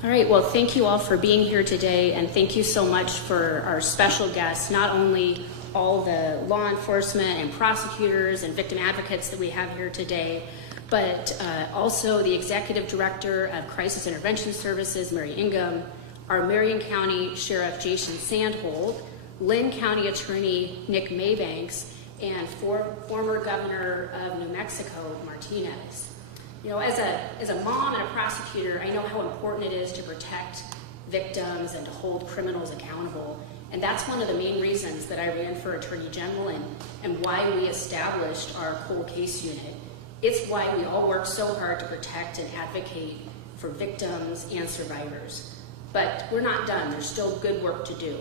All right, well, thank you all for being here today, and thank you so much for our special guests, not only all the law enforcement and prosecutors and victim advocates that we have here today, but also the Executive Director of Crisis Intervention Services, Mary Ingham, our Marion County Sheriff, Jason Sandhold, Lynn County Attorney, Nick Maybanks, and former Governor of New Mexico, Martinez. You know, as a mom and a prosecutor, I know how important it is to protect victims and to hold criminals accountable. And that's one of the main reasons that I ran for Attorney General and why we established our cold case unit. It's why we all work so hard to protect and advocate for victims and survivors. But we're not done. There's still good work to do.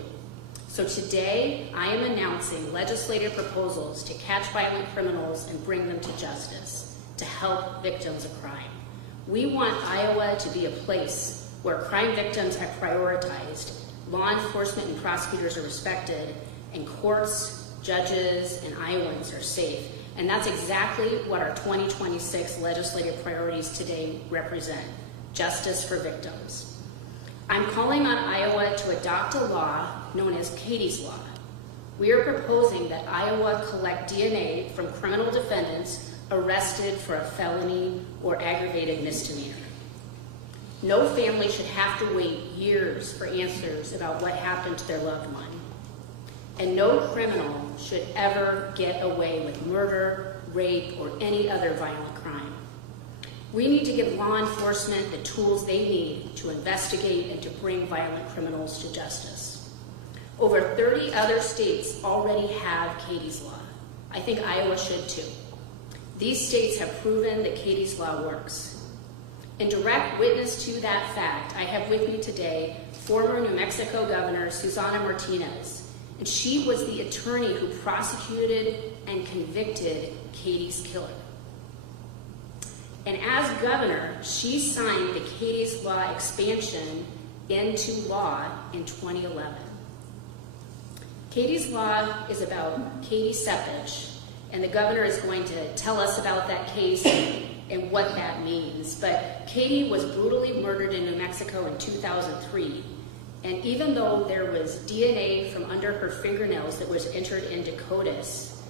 So today, I am announcing legislative proposals to catch violent criminals and bring them to justice, to help victims of crime. We want Iowa to be a place where crime victims are prioritized, law enforcement and prosecutors are respected, and courts, judges, and Iowans are safe. And that's exactly what our 2026 legislative priorities today represent: justice for victims. I'm calling on Iowa to adopt a law known as Katie's Law. We are proposing that Iowa collect DNA from criminal defendants arrested for a felony or aggravated misdemeanor. No family should have to wait years for answers about what happened to their loved one. And no criminal should ever get away with murder, rape, or any other violent crime. We need to give law enforcement the tools they need to investigate and to bring violent criminals to justice. Over 30 other states already have Katie's Law. I think Iowa should too. These states have proven that Katie's Law works. In direct witness to that fact, I have with me today former New Mexico Governor Susana Martinez, and she was the attorney who prosecuted and convicted Katie's killer. And as governor, she signed the Katie's Law expansion into law in 2011. Katie's Law is about Katie Sepich, and the governor is going to tell us about that case and what that means. But Katie was brutally murdered in New Mexico in 2003. And even though there was DNA from under her fingernails that was entered into CODIS,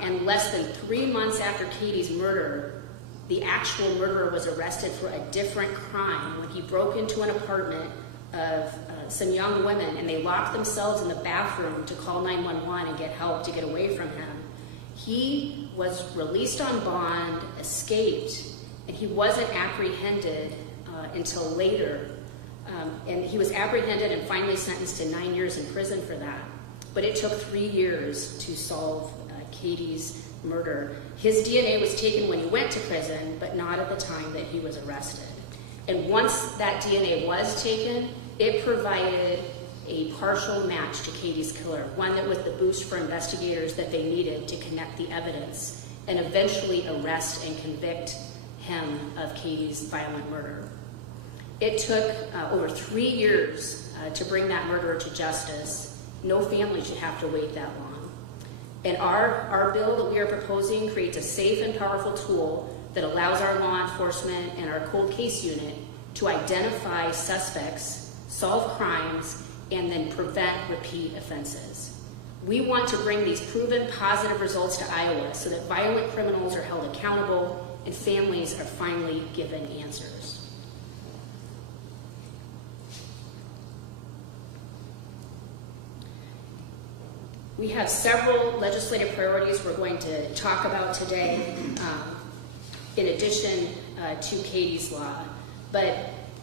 and less than 3 months after Katie's murder, the actual murderer was arrested for a different crime when he broke into an apartment of some young women, and they locked themselves in the bathroom to call 911 and get help to get away from him. He was released on bond, escaped, and he wasn't apprehended until later. And he was apprehended and finally sentenced to 9 years in prison for that. But it took 3 years to solve Katie's murder. His DNA was taken when he went to prison, but not at the time that he was arrested. And once that DNA was taken, it provided a partial match to Katie's killer, one that was the boost for investigators that they needed to connect the evidence and eventually arrest and convict him of Katie's violent murder. It took over 3 years to bring that murderer to justice. No family should have to wait that long. And our bill that we are proposing creates a safe and powerful tool that allows our law enforcement and our cold case unit to identify suspects, solve crimes, and then prevent repeat offenses. We want to bring these proven positive results to Iowa so that violent criminals are held accountable and families are finally given answers. We have several legislative priorities we're going to talk about today, in addition to Katie's law. But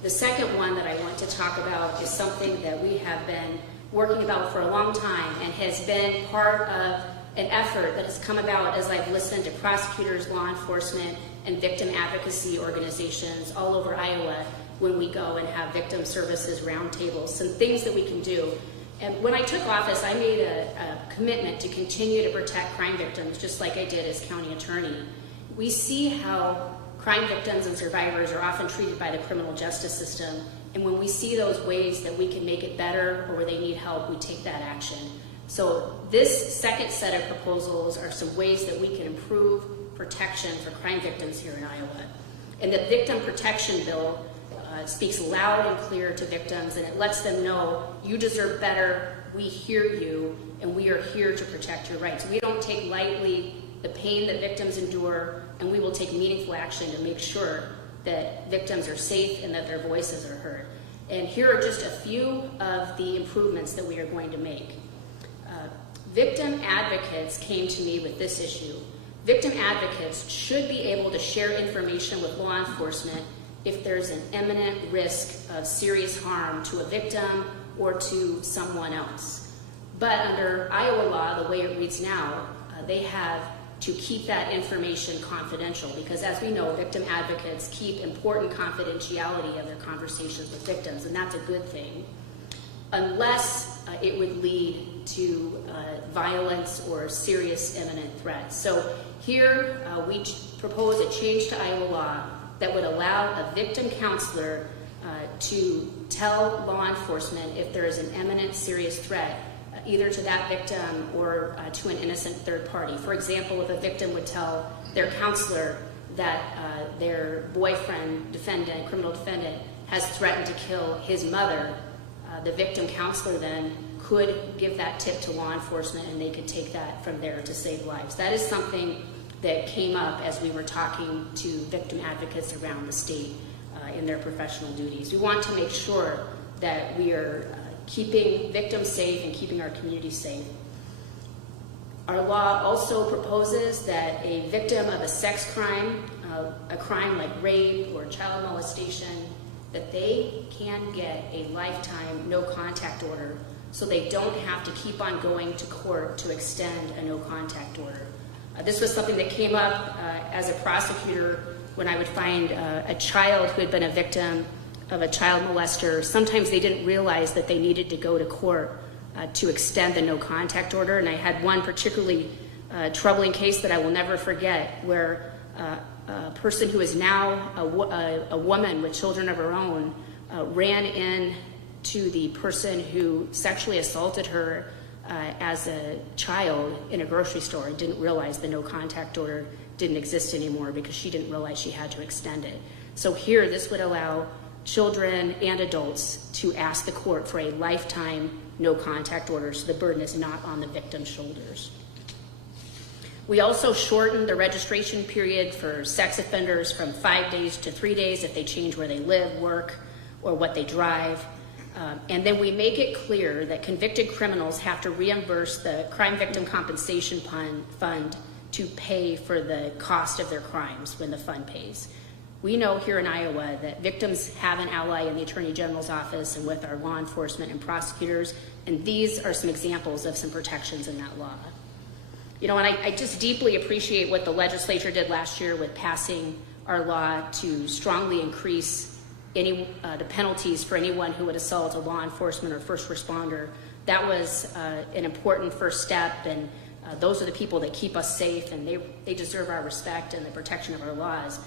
the second one that I want to talk about is something that we have been working about for a long time and has been part of an effort that has come about as I've listened to prosecutors, law enforcement, and victim advocacy organizations all over Iowa when we go and have victim services roundtables, some things that we can do. And when I took office, I made a commitment to continue to protect crime victims, just like I did as county attorney. We see how crime victims and survivors are often treated by the criminal justice system, and when we see those ways that we can make it better or where they need help, we take that action. So this second set of proposals are some ways that we can improve protection for crime victims here in Iowa. And the Victim Protection Bill speaks loud and clear to victims, and it lets them know you deserve better, we hear you, and we are here to protect your rights. We don't take lightly the pain that victims endure, and we will take meaningful action to make sure that victims are safe and that their voices are heard. And here are just a few of the improvements that we are going to make. Victim advocates came to me with this issue. Victim advocates should be able to share information with law enforcement if there's an imminent risk of serious harm to a victim or to someone else. But under Iowa law, the way it reads now, they have to keep that information confidential because, as we know, victim advocates keep important confidentiality of their conversations with victims, and that's a good thing, unless it would lead to violence or serious imminent threats. So here we propose a change to Iowa law that would allow a victim counselor to tell law enforcement if there is an imminent serious threat, either to that victim or to an innocent third party. For example, if a victim would tell their counselor that their boyfriend, criminal defendant, has threatened to kill his mother, the victim counselor then could give that tip to law enforcement and they could take that from there to save lives. That is something that came up as we were talking to victim advocates around the state in their professional duties. We want to make sure that we are keeping victims safe and keeping our community safe. Our law also proposes that a victim of a sex crime, a crime like rape or child molestation, that they can get a lifetime no contact order so they don't have to keep on going to court to extend a no contact order. This was something that came up as a prosecutor when I would find a child who had been a victim of a child molester. Sometimes they didn't realize that they needed to go to court to extend the no contact order. And I had one particularly troubling case that I will never forget where a person who is now a woman with children of her own ran in to the person who sexually assaulted her as a child in a grocery store and didn't realize the no contact order didn't exist anymore because she didn't realize she had to extend it. So here, this would allow children and adults to ask the court for a lifetime no contact order so the burden is not on the victim's shoulders. We also shortened the registration period for sex offenders from 5 days to 3 days if they change where they live, work, or what they drive. And then we make it clear that convicted criminals have to reimburse the Crime Victim Compensation Fund to pay for the cost of their crimes when the fund pays. We know here in Iowa that victims have an ally in the Attorney General's office and with our law enforcement and prosecutors, and these are some examples of some protections in that law. You know, and I just deeply appreciate what the legislature did last year with passing our law to strongly increase the penalties for anyone who would assault a law enforcement or first responder. That was an important first step, and those are the people that keep us safe, and they deserve our respect and the protection of our laws.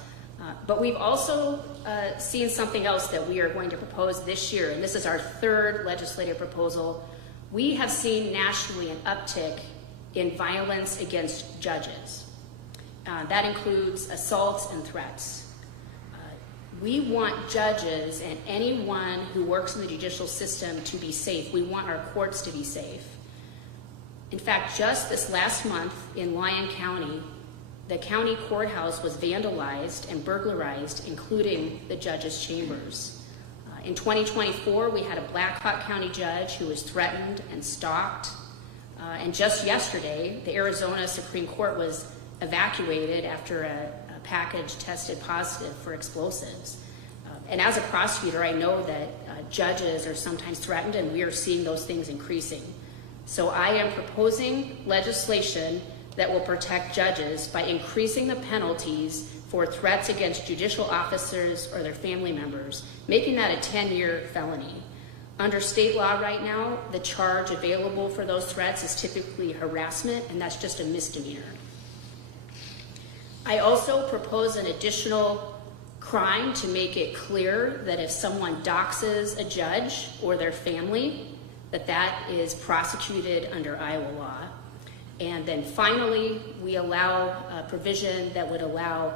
But we've also seen something else that we are going to propose this year, and this is our third legislative proposal. We have seen nationally an uptick in violence against judges. That includes assaults and threats. We want judges and anyone who works in the judicial system to be safe. We want our courts to be safe. In fact, just this last month in Lyon County, the county courthouse was vandalized and burglarized, including the judges' chambers. In 2024, we had a Blackhawk County judge who was threatened and stalked And just yesterday, the Arizona Supreme Court was evacuated after a package tested positive for explosives. And as a prosecutor, I know that judges are sometimes threatened, and we are seeing those things increasing. So I am proposing legislation that will protect judges by increasing the penalties for threats against judicial officers or their family members, making that a 10-year felony. Under state law right now, the charge available for those threats is typically harassment, and that's just a misdemeanor. I also propose an additional crime to make it clear that if someone doxes a judge or their family, that is prosecuted under Iowa law. And then finally, we allow a provision that would allow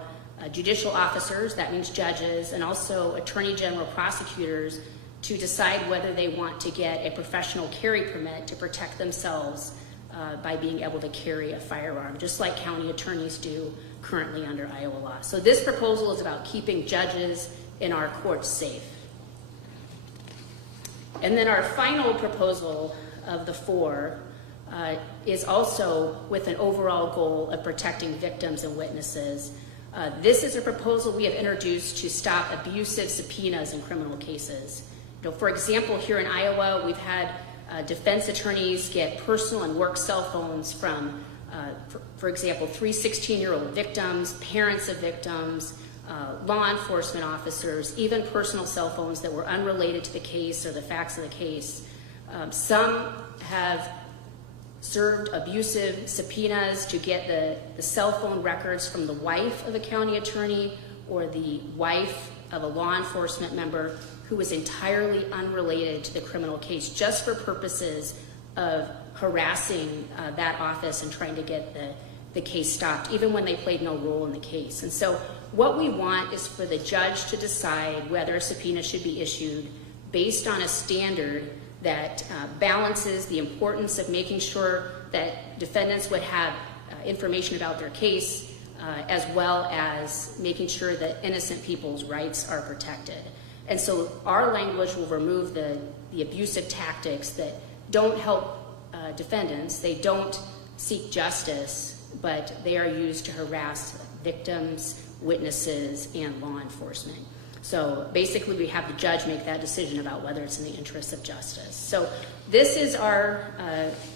judicial officers, that means judges, and also attorney general prosecutors to decide whether they want to get a professional carry permit to protect themselves by being able to carry a firearm, just like county attorneys do currently under Iowa law. So this proposal is about keeping judges in our courts safe. And then our final proposal of the four is also with an overall goal of protecting victims and witnesses. This is a proposal we have introduced to stop abusive subpoenas in criminal cases. For example, here in Iowa, we've had defense attorneys get personal and work cell phones from, for example, 3 16-year-old victims, parents of victims, law enforcement officers, even personal cell phones that were unrelated to the case or the facts of the case. Some have served abusive subpoenas to get the cell phone records from the wife of a county attorney or the wife of a law enforcement member who was entirely unrelated to the criminal case, just for purposes of harassing that office and trying to get the case stopped, even when they played no role in the case. And so what we want is for the judge to decide whether a subpoena should be issued based on a standard that balances the importance of making sure that defendants would have information about their case, as well as making sure that innocent people's rights are protected. And so our language will remove the abusive tactics that don't help defendants, they don't seek justice, but they are used to harass victims, witnesses, and law enforcement. So basically we have the judge make that decision about whether it's in the interest of justice. So this is our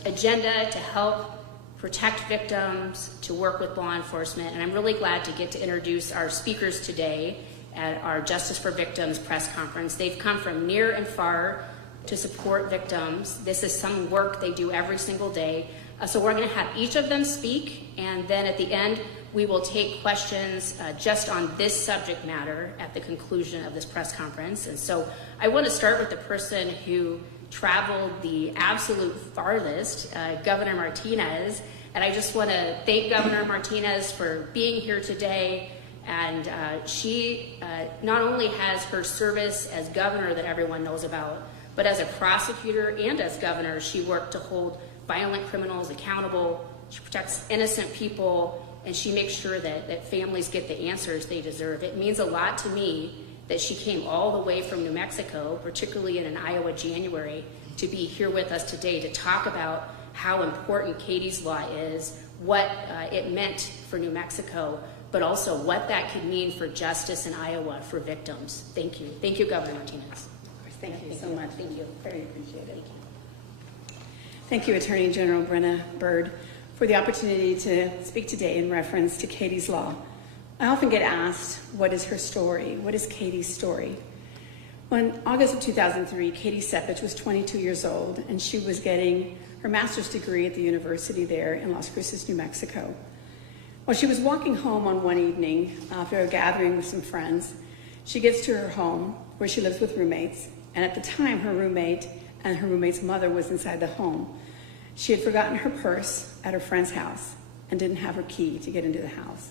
agenda to help protect victims, to work with law enforcement, and I'm really glad to get to introduce our speakers today at our Justice for Victims press conference. They've come from near and far to support victims. This is some work they do every single day. So we're going to have each of them speak, and then at the end, we will take questions just on this subject matter at the conclusion of this press conference. And so I want to start with the person who traveled the absolute farthest, Governor Martinez. And I just want to thank Governor Martinez for being here today. And she not only has her service as governor that everyone knows about, but as a prosecutor and as governor, she worked to hold violent criminals accountable. She protects innocent people, and she makes sure that families get the answers they deserve. It means a lot to me that she came all the way from New Mexico, particularly in an Iowa January, to be here with us today to talk about how important Katie's Law is, what it meant for New Mexico, but also what that could mean for justice in Iowa for victims. Thank you. Thank you, Governor Martinez. Thank you so much. Thank you. Very appreciated. Thank you. Thank you, Attorney General Brenna Bird, for the opportunity to speak today in reference to Katie's Law. I often get asked, what is her story? What is Katie's story? Well, in August of 2003, Katie Sepich was 22 years old, and she was getting her master's degree at the university there in Las Cruces, New Mexico. While she was walking home on one evening after a gathering with some friends, she gets to her home where she lives with roommates, and at the time her roommate and her roommate's mother was inside the home. She had forgotten her purse at her friend's house and didn't have her key to get into the house.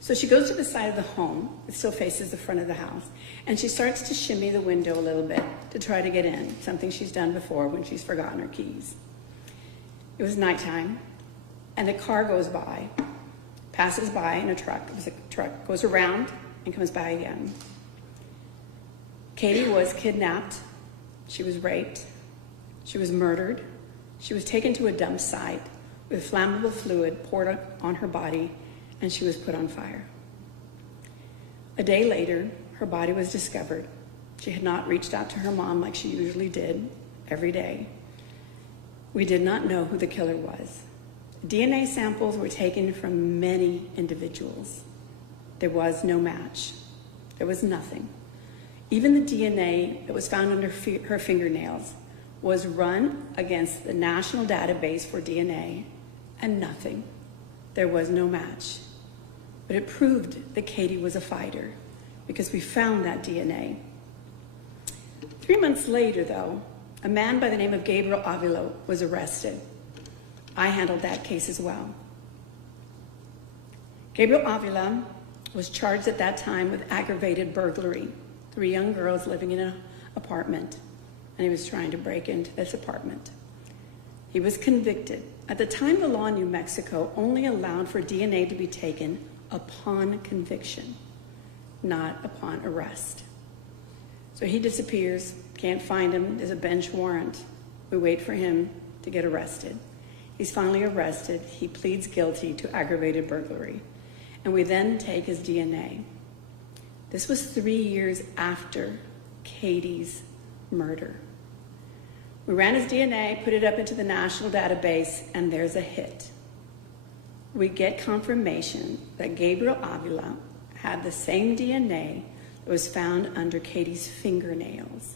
So she goes to the side of the home, it still faces the front of the house, and she starts to shimmy the window a little bit to try to get in, something she's done before when she's forgotten her keys. It was nighttime, and a car goes by, passes by in a truck. It was a truck, goes around and comes by again. Katie was kidnapped, she was raped, she was murdered, She was taken to a dump site with flammable fluid poured on her body, and she was put on fire. A day later, her body was discovered. She had not reached out to her mom like she usually did every day. We did not know who the killer was. DNA samples were taken from many individuals. There was no match. There was nothing. Even the DNA that was found under her fingernails was run against the national database for DNA, and nothing. There was no match. But it proved that Katie was a fighter because we found that DNA. 3 months later, though, a man by the name of Gabriel Avila was arrested. I handled that case as well. Gabriel Avila was charged at that time with aggravated burglary. 3 young girls living in an apartment, and he was trying to break into this apartment. He was convicted. At the time, the law in New Mexico only allowed for DNA to be taken upon conviction, not upon arrest. So he disappears, can't find him, there's a bench warrant. We wait for him to get arrested. He's finally arrested. He pleads guilty to aggravated burglary. And we then take his DNA. This was 3 years after Katie's murder. We ran his DNA, put it up into the national database, and there's a hit. We get confirmation that Gabriel Avila had the same DNA that was found under Katie's fingernails.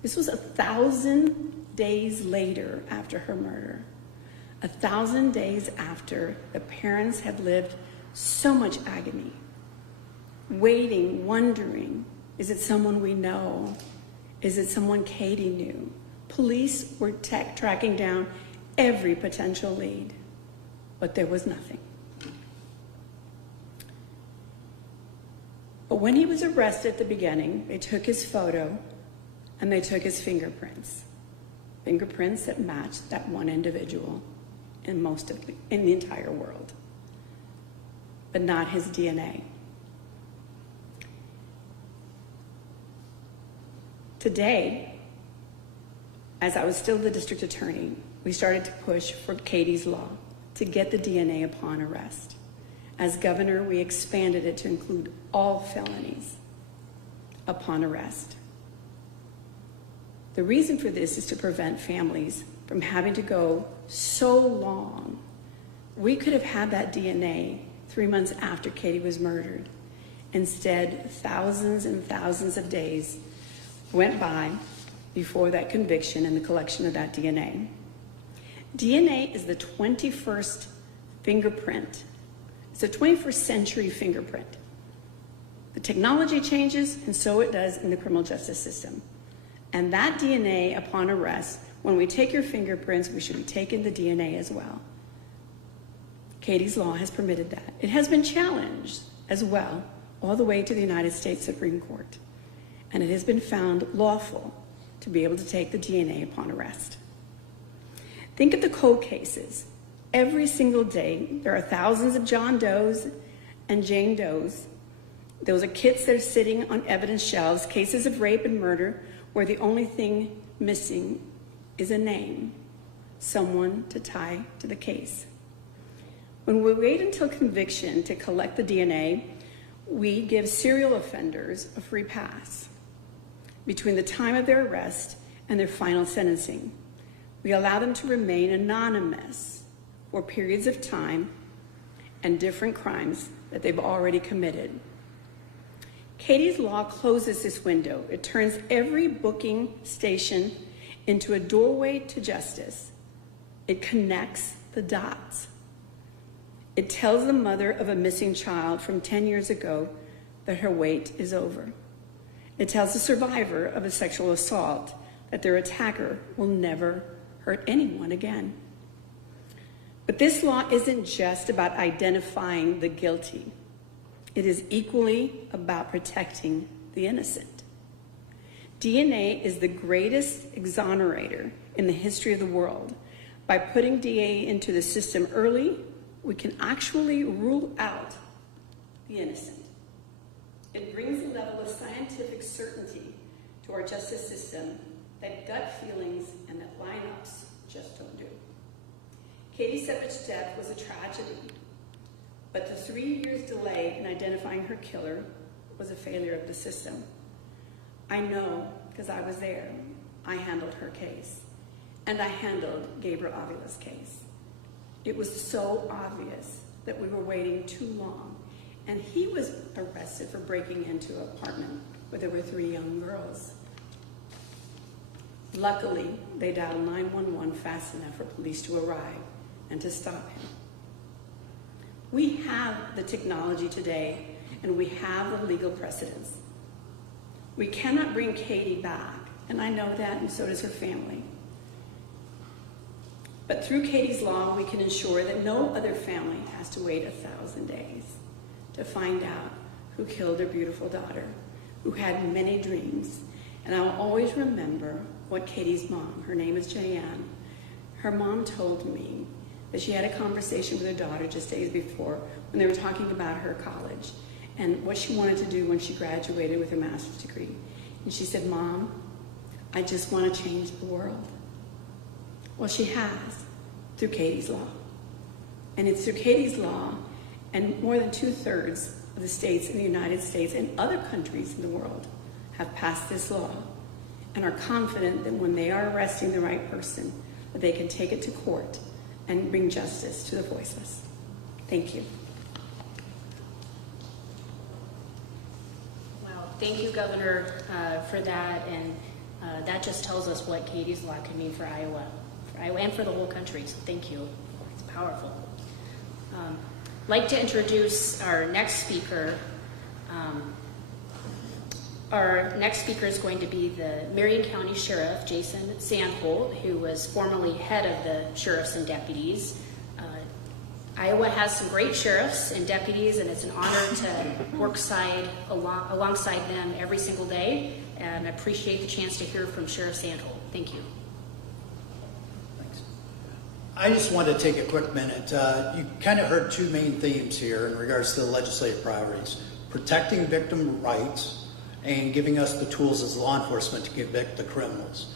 This was 1,000 days later after her murder. 1,000 days after the parents had lived so much agony, waiting, wondering, is it someone we know? Is it someone Katie knew? Police were tracking down every potential lead, but there was nothing. But when he was arrested at the beginning, they took his photo and they took his fingerprints. Fingerprints that matched that one individual in the entire world, but not his DNA. Today, as I was still the district attorney, we started to push for Katie's Law to get the DNA upon arrest. As governor, we expanded it to include all felonies upon arrest. The reason for this is to prevent families from having to go so long. We could have had that DNA 3 months after Katie was murdered. Instead, thousands and thousands of days went by before that conviction and the collection of that DNA. DNA is the 21st fingerprint. It's a 21st century fingerprint. The technology changes, and so it does in the criminal justice system. And that DNA upon arrest, when we take your fingerprints, we should be taking the DNA as well. Katie's Law has permitted that. It has been challenged as well, all the way to the United States Supreme Court. And it has been found lawful to be able to take the DNA upon arrest. Think of the cold cases. Every single day, there are thousands of John Does and Jane Does. Those are kits that are sitting on evidence shelves, cases of rape and murder, where the only thing missing is a name, someone to tie to the case. When we wait until conviction to collect the DNA, we give serial offenders a free pass between the time of their arrest and their final sentencing. We allow them to remain anonymous for periods of time and different crimes that they've already committed. Katie's Law closes this window. It turns every booking station into a doorway to justice. It connects the dots. It tells the mother of a missing child from 10 years ago that her wait is over. It tells the survivor of a sexual assault that their attacker will never hurt anyone again. But this law isn't just about identifying the guilty. It is equally about protecting the innocent. DNA is the greatest exonerator in the history of the world. By putting DNA into the system early, we can actually rule out the innocent. It brings a level of scientific certainty to our justice system that gut feelings and that lineups just don't do. Katie Sevich's death was a tragedy, but the 3 years delay in identifying her killer was a failure of the system. I know because I was there. I handled her case, and I handled Gabriel Avila's case. It was so obvious that we were waiting too long, and he was arrested for breaking into an apartment where there were 3 young girls. Luckily, they dialed 911 fast enough for police to arrive and to stop him. We have the technology today, and we have the legal precedents. We cannot bring Katie back, and I know that, and so does her family. But through Katie's law, we can ensure that no other family has to wait 1,000 days to find out who killed their beautiful daughter, who had many dreams. And I'll always remember what Katie's mom, her name is Jayanne, her mom told me that she had a conversation with her daughter just days before when they were talking about her college and what she wanted to do when she graduated with her master's degree. And she said, "Mom, I just want to change the world." Well, she has, through Katie's law. And it's through Katie's law, and more than 2/3 of the states in the United States and other countries in the world have passed this law and are confident that when they are arresting the right person, that they can take it to court and bring justice to the voiceless. Thank you. Wow, thank you, Governor, for that, and that just tells us what Katie's law can mean for Iowa and for the whole country, so thank you. It's powerful. I'd like to introduce our next speaker. Our next speaker is going to be the Marion County Sheriff, Jason Sandholt, who was formerly head of the sheriffs and deputies. Iowa has some great sheriffs and deputies, and it's an honor to work alongside them every single day, and I appreciate the chance to hear from Sheriff Sandholt. Thank you. Thanks. I just wanted to take a quick minute. You kind of heard 2 main themes here in regards to the legislative priorities: protecting victim rights and giving us the tools as law enforcement to convict the criminals.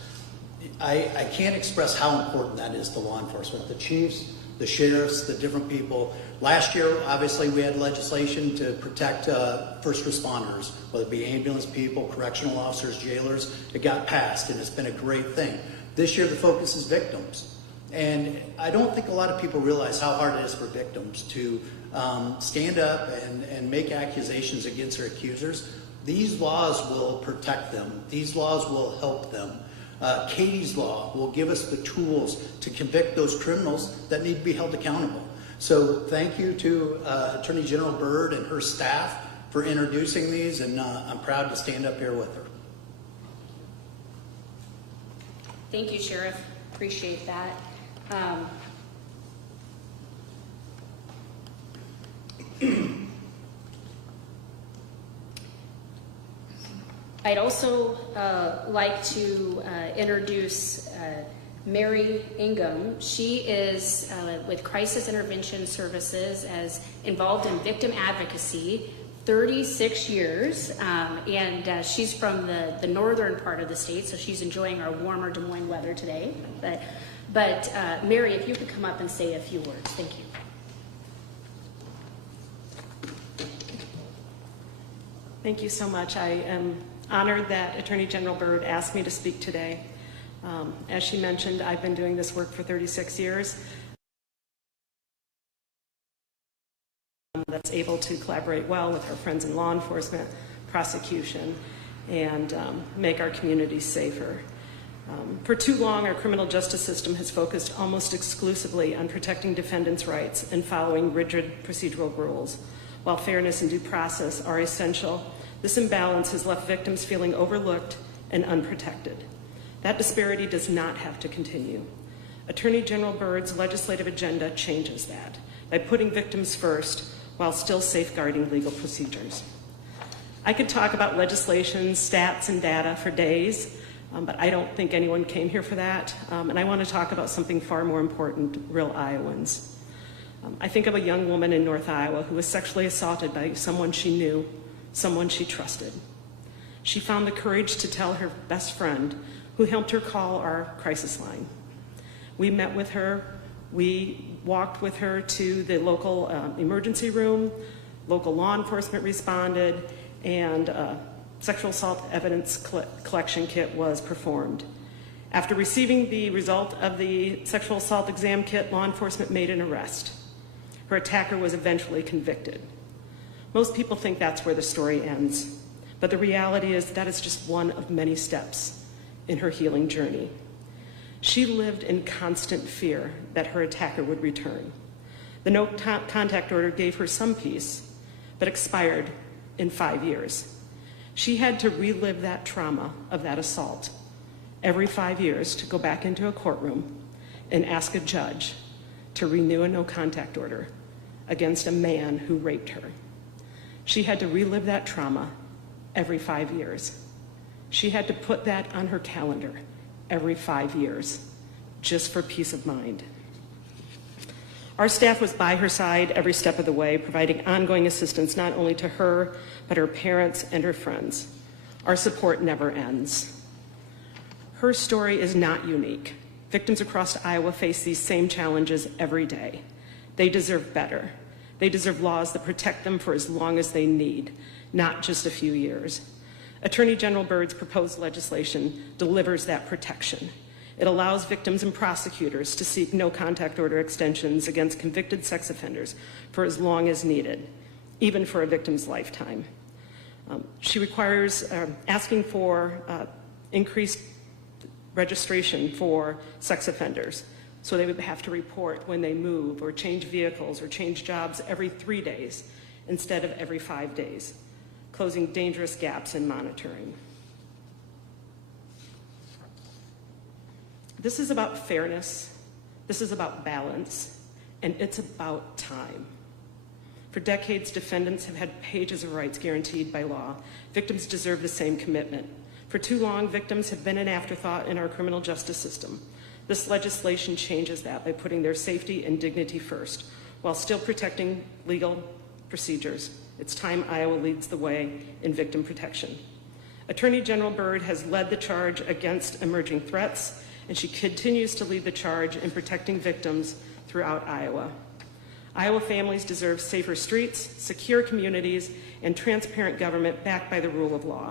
I can't express how important that is to law enforcement. The chiefs, the sheriffs, the different people. Last year, obviously, we had legislation to protect first responders, whether it be ambulance people, correctional officers, jailers. It got passed, and it's been a great thing. This year, the focus is victims. And I don't think a lot of people realize how hard it is for victims to stand up and make accusations against their accusers. These laws will protect them. These laws will help them. Katie's law will give us the tools to convict those criminals that need to be held accountable. So thank you to Attorney General Bird and her staff for introducing these, and I'm proud to stand up here with her. Thank you, Sheriff. Appreciate that. I'd also like to introduce Mary Ingham. She is with Crisis Intervention Services, as involved in victim advocacy 36 years, and she's from the northern part of the state, so she's enjoying our warmer Des Moines weather today. But Mary, if you could come up and say a few words. Thank you. Thank you so much. I am honored that Attorney General Bird asked me to speak today. As she mentioned, I've been doing this work for 36 years. That's able to collaborate well with our friends in law enforcement, prosecution, and make our communities safer. For too long, our criminal justice system has focused almost exclusively on protecting defendants' rights and following rigid procedural rules. While fairness and due process are essential, this imbalance has left victims feeling overlooked and unprotected. That disparity does not have to continue. Attorney General Bird's legislative agenda changes that by putting victims first while still safeguarding legal procedures. I could talk about legislation, stats, and data for days, but I don't think anyone came here for that. And I want to talk about something far more important: real Iowans. I think of a young woman in North Iowa who was sexually assaulted by someone she knew, someone she trusted. She found the courage to tell her best friend, who helped her call our crisis line. We met with her, we walked with her to the local emergency room, local law enforcement responded, and sexual assault evidence collection kit was performed. After receiving the result of the sexual assault exam kit, law enforcement made an arrest. Her attacker was eventually convicted. Most people think that's where the story ends, but the reality is that is just one of many steps in her healing journey. She lived in constant fear that her attacker would return. The no contact order gave her some peace, but expired in 5 years. She had to relive that trauma of that assault every 5 years to go back into a courtroom and ask a judge to renew a no contact order against a man who raped her. She had to relive that trauma every 5 years. She had to put that on her calendar every 5 years just for peace of mind. Our staff was by her side every step of the way, providing ongoing assistance not only to her, but her parents and her friends. Our support never ends. Her story is not unique. Victims across Iowa face these same challenges every day. They deserve better. They deserve laws that protect them for as long as they need, not just a few years. Attorney General Bird's proposed legislation delivers that protection. It allows victims and prosecutors to seek no contact order extensions against convicted sex offenders for as long as needed, even for a victim's lifetime. She requires asking for increased registration for sex offenders, so they would have to report when they move or change vehicles or change jobs every 3 days instead of every 5 days, closing dangerous gaps in monitoring. This is about fairness, this is about balance, and it's about time. For decades, defendants have had pages of rights guaranteed by law. Victims deserve the same commitment. For too long, victims have been an afterthought in our criminal justice system. This legislation changes that by putting their safety and dignity first, while still protecting legal procedures. It's time Iowa leads the way in victim protection. Attorney General Bird has led the charge against emerging threats, and she continues to lead the charge in protecting victims throughout Iowa. Iowa families deserve safer streets, secure communities, and transparent government backed by the rule of law.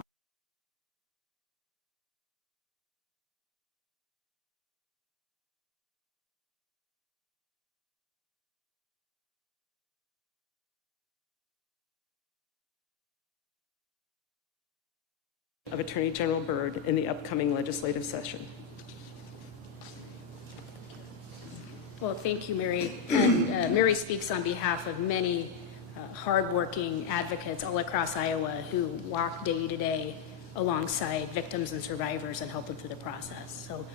Of Attorney General Bird in the upcoming legislative session. Well, thank you, Mary. And Mary speaks on behalf of many hardworking advocates all across Iowa who walk day to day alongside victims and survivors and help them through the process. So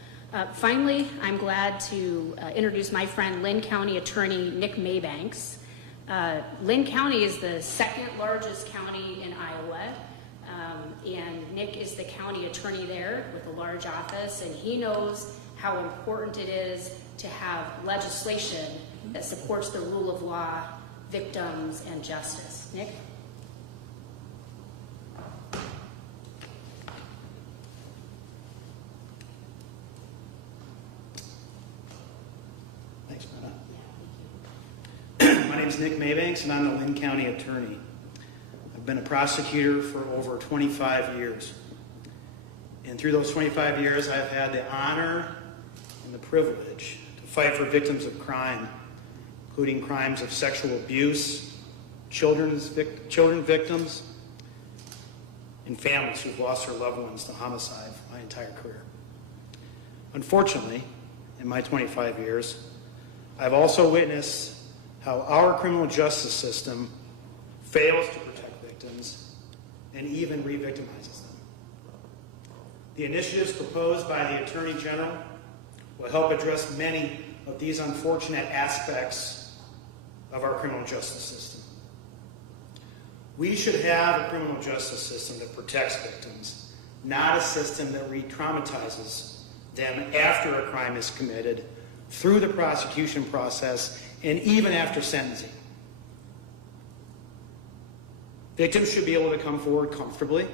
finally, I'm glad to introduce my friend, Lynn County Attorney Nick Maybanks. Lynn County is the second largest county in Iowa. And Nick is the county attorney there with a large office, and he knows how important it is to have legislation that supports the rule of law, victims, and justice. Nick? Thanks, Brenna. My name is Nick Maybanks, and I'm the Lynn County attorney. I've been a prosecutor for over 25 years. And through those 25 years, I've had the honor and the privilege to fight for victims of crime, including crimes of sexual abuse, children victims, and families who've lost their loved ones to homicide for my entire career. Unfortunately, in my 25 years, I've also witnessed how our criminal justice system fails to protect victims and even re-victimizes them. The initiatives proposed by the Attorney General will help address many of these unfortunate aspects of our criminal justice system. We should have a criminal justice system that protects victims, not a system that re-traumatizes them after a crime is committed, through the prosecution process, and even after sentencing. Victims should be able to come forward comfortably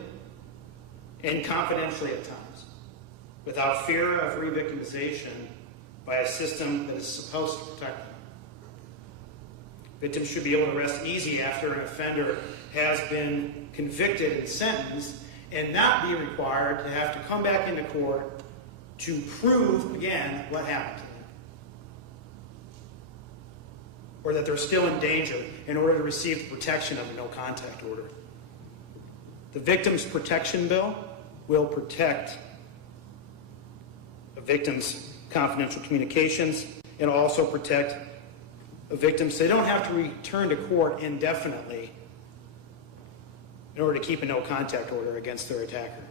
and confidentially at times, without fear of re-victimization by a system that is supposed to protect them. Victims should be able to rest easy after an offender has been convicted and sentenced and not be required to have to come back into court to prove again what happened to them, or that they're still in danger in order to receive the protection of a no-contact order. The Victims Protection Bill will protect a victim's confidential communications and also protect a victim so they don't have to return to court indefinitely in order to keep a no-contact order against their attacker.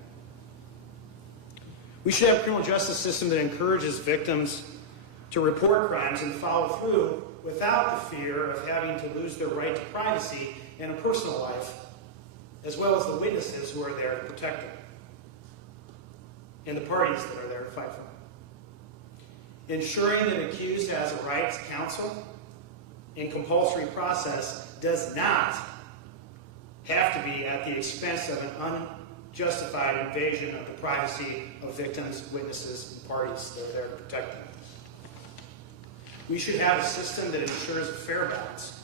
We should have a criminal justice system that encourages victims to report crimes and follow through without the fear of having to lose their right to privacy and a personal life, as well as the witnesses who are there to protect them and the parties that are there to fight for them. Ensuring that an accused has a right to counsel in compulsory process does not have to be at the expense of an unjustified invasion of the privacy of victims, witnesses, and parties that are there to protect them. We should have a system that ensures a fair balance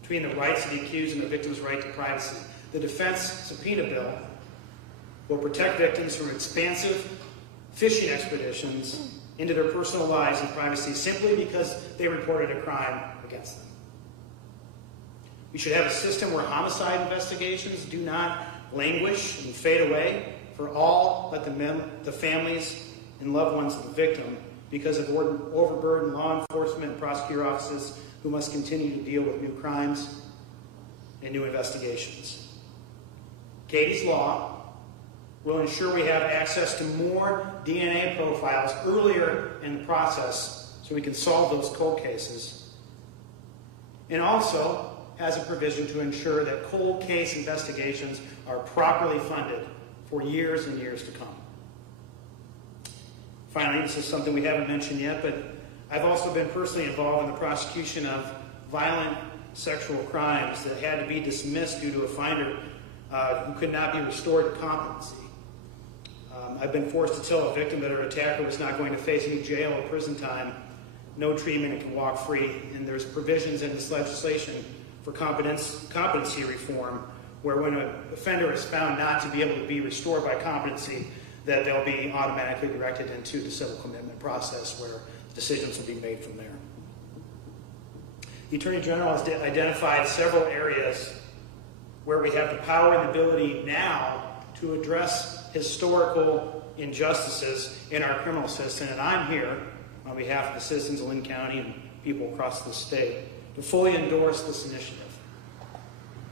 between the rights of the accused and the victim's right to privacy. The defense subpoena bill will protect victims from expansive fishing expeditions into their personal lives and privacy simply because they reported a crime against them. We should have a system where homicide investigations do not languish and fade away for all but the families and loved ones of the victim because of overburdened law enforcement and prosecutor offices who must continue to deal with new crimes and new investigations. Katie's Law will ensure we have access to more DNA profiles earlier in the process so we can solve those cold cases, and also has a provision to ensure that cold case investigations are properly funded for years and years to come. Finally, this is something we haven't mentioned yet, but I've also been personally involved in the prosecution of violent sexual crimes that had to be dismissed due to a finder who could not be restored to competency. I've been forced to tell a victim that her attacker was not going to face any jail or prison time, no treatment, and can walk free. And there's provisions in this legislation for competency reform, where when an offender is found not to be able to be restored by competency, that they'll be automatically directed into the civil commitment process where decisions will be made from there. The Attorney General has identified several areas where we have the power and ability now to address historical injustices in our criminal system, and I'm here on behalf of the citizens of Lynn County and people across the state to fully endorse this initiative.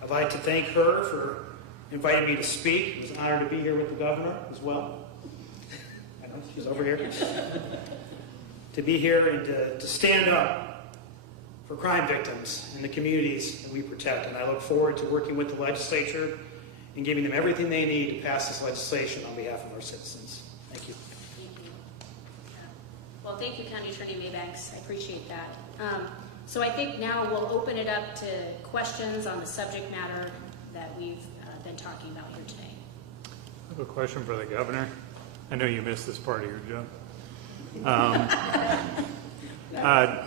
I'd like to thank her for inviting me to speak. It was an honor to be here with the governor as well. I know she's over here. To be here and to stand up for crime victims in the communities that we protect. And I look forward to working with the legislature and giving them everything they need to pass this legislation on behalf of our citizens. Thank you. Thank you. Well, thank you, County Attorney Maybanks. I appreciate that. So I think now we'll open it up to questions on the subject matter that we've been talking about here today. I have a question for the governor. I know you missed this part of your job.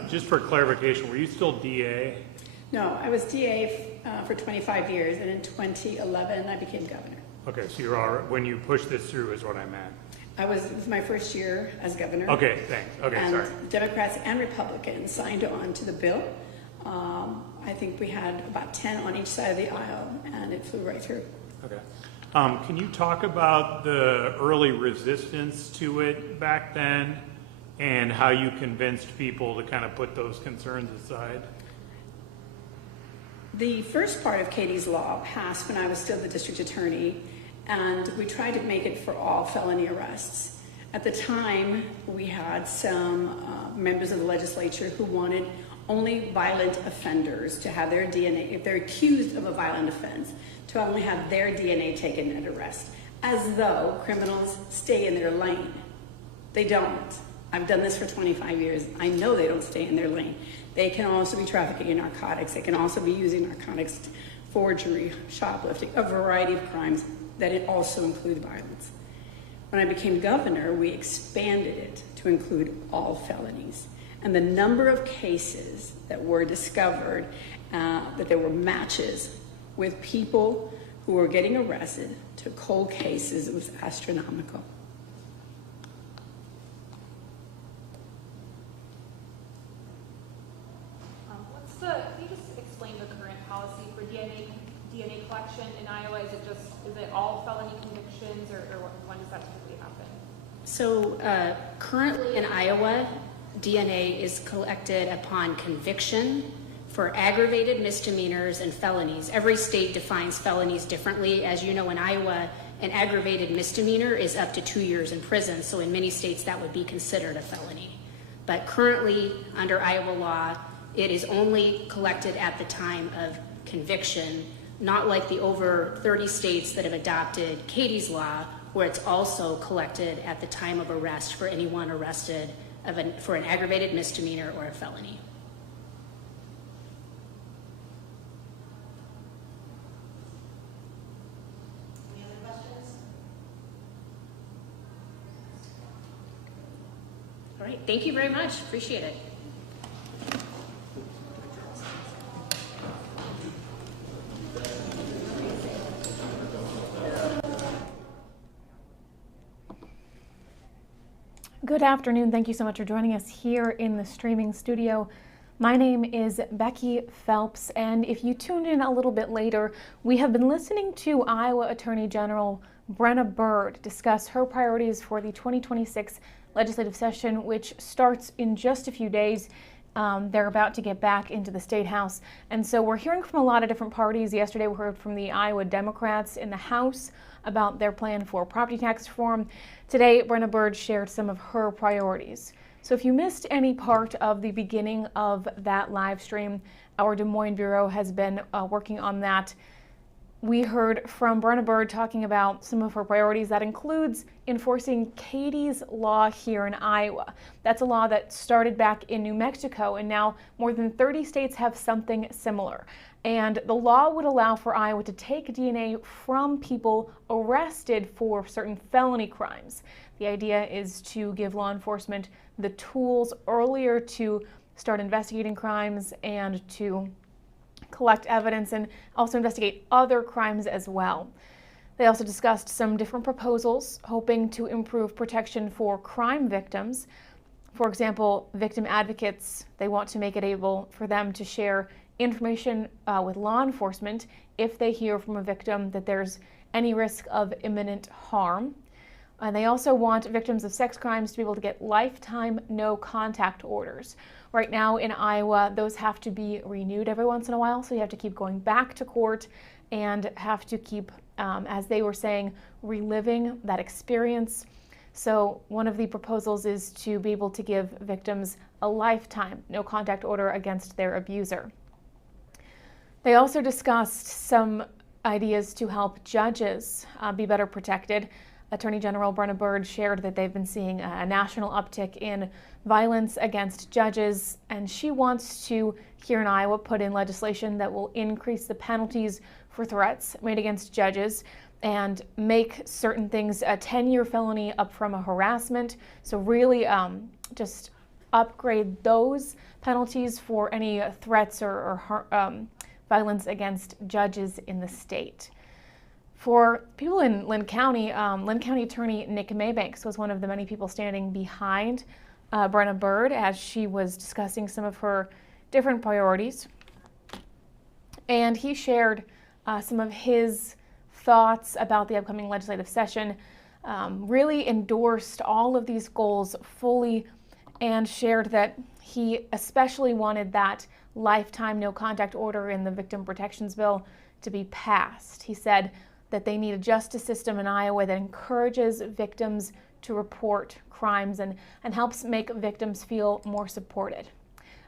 Just for clarification, were you still DA? No, I was DA for 25 years, and in 2011 I became governor. Okay, so you're all right. When you pushed this through is what I meant. It was my first year as governor. Okay, thanks. Okay, and sorry. Democrats and Republicans signed on to the bill. I think we had about 10 on each side of the aisle, and it flew right through. Okay. Can you talk about the early resistance to it back then and how you convinced people to kind of put those concerns aside? The first part of Katie's Law passed when I was still the district attorney, and we tried to make it for all felony arrests. At the time, we had some members of the legislature who wanted only violent offenders to have their DNA, if they're accused of a violent offense, to only have their DNA taken at arrest, as though criminals stay in their lane. They don't. I've done this for 25 years. I know they don't stay in their lane. They can also be trafficking in narcotics. They can also be using narcotics, forgery, shoplifting, a variety of crimes that it also include violence. When I became governor, we expanded it to include all felonies. And the number of cases that were discovered, that there were matches with people who were getting arrested to cold cases, it was astronomical. Can you just explain the current policy for DNA collection in Iowa? Is it all felony convictions, or when does that typically happen? So currently in Iowa, DNA is collected upon conviction for aggravated misdemeanors and felonies. Every state defines felonies differently. As you know, in Iowa, an aggravated misdemeanor is up to 2 years in prison. So in many states, that would be considered a felony. But currently, under Iowa law, it is only collected at the time of conviction, not like the over 30 states that have adopted Katie's law, where it's also collected at the time of arrest for anyone arrested for an aggravated misdemeanor or a felony. Any other questions? All right, thank you very much. Appreciate it. Good afternoon. Thank you so much for joining us here in the streaming studio. My name is Becky Phelps, and if you tuned in a little bit later, we have been listening to Iowa Attorney General Brenna Bird discuss her priorities for the 2026 legislative session, which starts in just a few days. They're about to get back into the State House. And so we're hearing from a lot of different parties. Yesterday we heard from the Iowa Democrats in the House about their plan for property tax reform. Today, Brenna Bird shared some of her priorities. So if you missed any part of the beginning of that live stream, our Des Moines Bureau has been working on that. We heard from Brenna Bird talking about some of her priorities. That includes enforcing Katie's law here in Iowa. That's a law that started back in New Mexico, and now more than 30 states have something similar. And the law would allow for Iowa to take DNA from people arrested for certain felony crimes. The idea is to give law enforcement the tools earlier to start investigating crimes and to collect evidence and also investigate other crimes as well. They also discussed some different proposals hoping to improve protection for crime victims. For example, victim advocates, they want to make it able for them to share information with law enforcement if they hear from a victim that there's any risk of imminent harm. And they also want victims of sex crimes to be able to get lifetime no contact orders. Right now in Iowa, those have to be renewed every once in a while, so you have to keep going back to court and have to keep, as they were saying, reliving that experience. So one of the proposals is to be able to give victims a lifetime no contact order against their abuser. They also discussed some ideas to help judges be better protected. Attorney General Brenna Bird shared that they've been seeing a national uptick in violence against judges, and she wants to, here in Iowa, put in legislation that will increase the penalties for threats made against judges and make certain things a 10-year felony up from a harassment. So really just upgrade those penalties for any threats or violence against judges in the state. For people in Linn County Attorney Nick Maybanks was one of the many people standing behind Brenna Bird as she was discussing some of her different priorities. And he shared some of his thoughts about the upcoming legislative session, really endorsed all of these goals fully, and shared that he especially wanted that lifetime no contact order in the Victim Protections Bill to be passed. He said that they need a justice system in Iowa that encourages victims to report crimes and helps make victims feel more supported.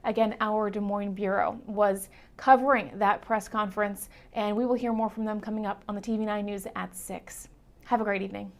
Again, our Des Moines Bureau was covering that press conference, and we will hear more from them coming up on the TV9 News at 6. Have a great evening.